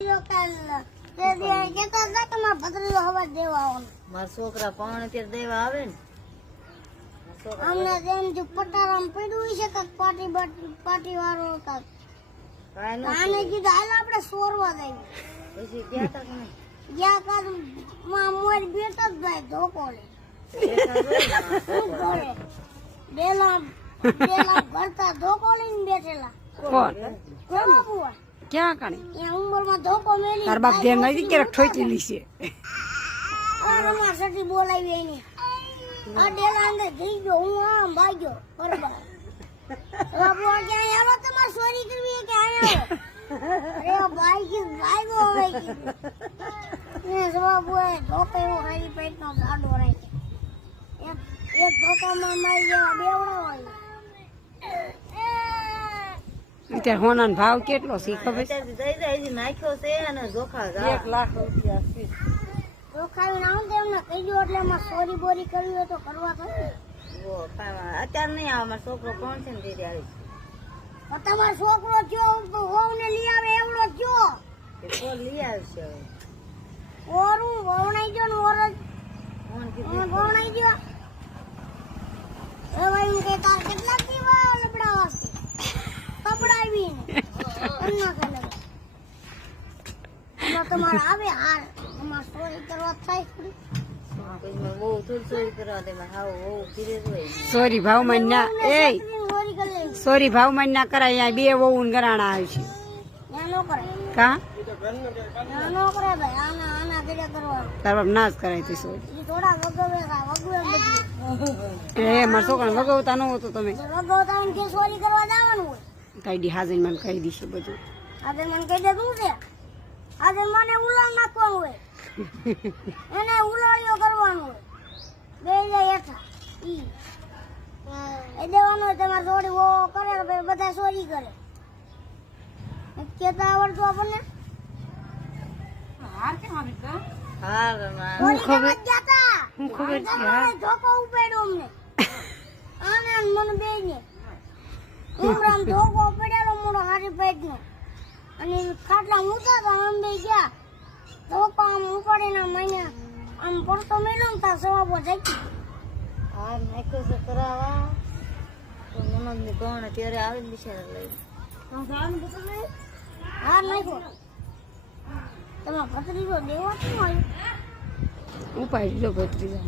મારા છોકરા પણ અત્યારે દેવા આવે ને અમને જેમ જો પટારામ પડ્યું છે કે પાટી વાળો કાક આને કીધું હાલ આપણે સોરવા જઈએ પછી ગયા તા કે નહીં? ગયા કાક માં મોર બેઠો જ ભાઈ ધોકો લે બેલા ભરતા ધોકો લઈને બેઠેલા કોણ કેવા બુઆ ક્યાં કણે એ ઉંમરમાં ધોકો મેલી તાર બાપ ધ્યાન નથી ક્યારેક ઠોકેલી છે રમા સટી બોલાવી એની આ ડેલા અંદર જઈ ગયો હું આમ ભાગ્યો બરાબર બાબુઆ ક્યાં આવો તમારે ચોરી કરવી કે આયા અરે ભાઈ કી ભાગો હવે ને બાબુએ ધોકો એવો ખાલી પેટનો ગાડો રાખ્યો એક ધોકામાં મારી જેવા બેવડા હોય અત્યારે હોનાનો ભાવ કેટલો છે ઈ ખબર છે? અત્યારથી દઈ દે હજી નાખ્યો છે અને જોખા ગા. 1 લાખ રૂપિયા છે. ધોકાવીને આવું તો એમને કહી દો એટલે એમાં ચોરી બોરી કરવી હોય તો કરવા થાય વો કાંઈ અત્યારે નહીં આવે. મારો છોકરો કોણ છે ને દીદી આવી ને તમારો છોકરો થયો વહુને લઈ આવે એવડો થયો તે કોણ લઈ આવશે હવે ઓરું વહુણાઈ ગયો ને ઓરજ કોણ કીધું વહુણાઈ ગયો હવે એમ કે તાર કેટલા દીવા લબડા વાસ્તે કપડાવીને અન્ના કરે તમારે આવે હાર તમારે ચોરી કરવા થાય પછી મેં બહુ થોડી ચોરી કરવા દે. મારે હાવ બહુ ધીરે જ હોય. સોરી ભાવમાં ના એ ચોરી કરી લે સોરી ભાવમાં ના કરાય. અહીંયા 2 વહુને ગરાણા આવે છે ત્યાં નો કરે કા ત્યાં નો કરે ભાઈ આના આના કર્યા કરવાનું તાર બાપ ના જ કરાય તે સોરી. ઈ થોડા વગવે બધું એ મારા છોકરાને વગવતા ન હોતો તમે વગવતા કે ચોરી કરવા જવાનું હોય કઈ દી હાજર મને કહી દીશે બધું. આજે મને કહી દે શું છે આજે મને ઉલાળ નાખવાનું હોય એને ઉલાળીઓ કરવાનું હોય બે જાય હેઠા ઈ એ દેવાનું હોય તમારે થોડી વો કરે તો પછી બધા ચોરી કરે કેતા આવડતું આપણને હાર ચોરી કરવા જ ગયા તા. હું ખબર છે તમારે ધોકો ઉપાડ્યો અમને આને અને મને બેયને ઉમરામ ધોકો પડ્યો મોડો હારી પેટનો અને ખાટલા મૂક્યા તો આમ બે ગયા ધોકો આમ ઉપાડીને મને આમ પડતો મેલ્યો ને તાર સવાબો જઈ હાર નાખ્યો છે કરાવવા તો નનદની કોણ અત્યારે આવે ને બિચારા લઈ હાર નાખ્યો તમારા ભત્રીજો દેવા શું આવ્યું ઉપાય જો ભત્રીજા